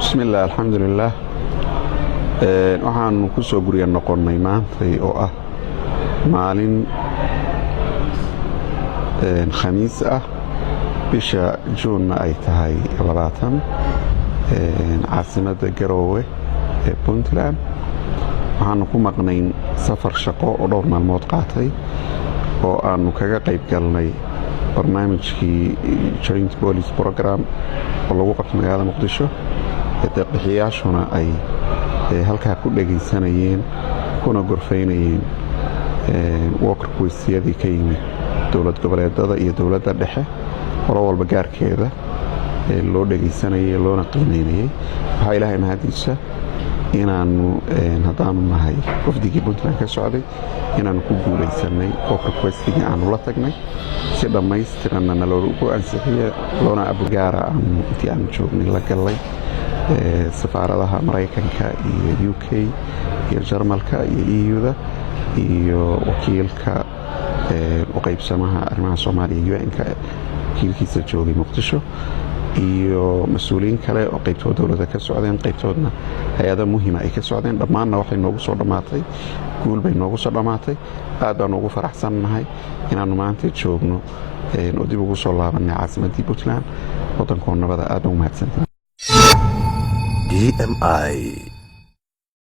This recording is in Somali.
بسم الله الحمد لله waxaan ku soo guriga noqonnay maantay oo ah maalin khamiis ah bisha juunna ay tahay 20 caasimada Garowe ee Puntland waxaan ku maqnayn safar shaqo oo dhowr maalmood qaatay oo aanu kaga qayb galnay barnaamijkii Joint Police Program oo lagu qabtay magaalada Muqdisho deeqbixiyaashuna ay halkaa ku dhageysanayeen kuna gorfaynayeen worker quest-yadii ka yimid dowlad goboleedada iyo dowladda dhexe qolo walba gaarkeeda loo dhageysanayay loona qiimeynayay waxaa ilaahay mahadiisa inaanu haddaanu nahay wafdigii Puntland ka socday inaanu ku guulaysanay worker quest-gii aanu la tagnay si dhammaystiranna naloogu ansixiyey loona abgaara intii aanu joognay la gallay safaaradaha Mareykanka iyo UK iyo Jarmalka iyo EU-da iyo wakiilka u qaybsamaha arrimaha Soomaaliya UN-ka wakiilkiisa joogay Muqdisho iyo mas'uuliyiin kale oo qaybtooda dowladda ka socdeen qaybtoodna hay'ado muhiim ah ay ka socdeen dhammaanna waxay noogu soo dhamaatay guul bay noogu soo dhamaatay aad baan ugu faraxsanahay inaanu maanta joogno oo dib ugu soo laabanay caasimadii Puntland wadankoon nabada aad u mahadsantahay DMI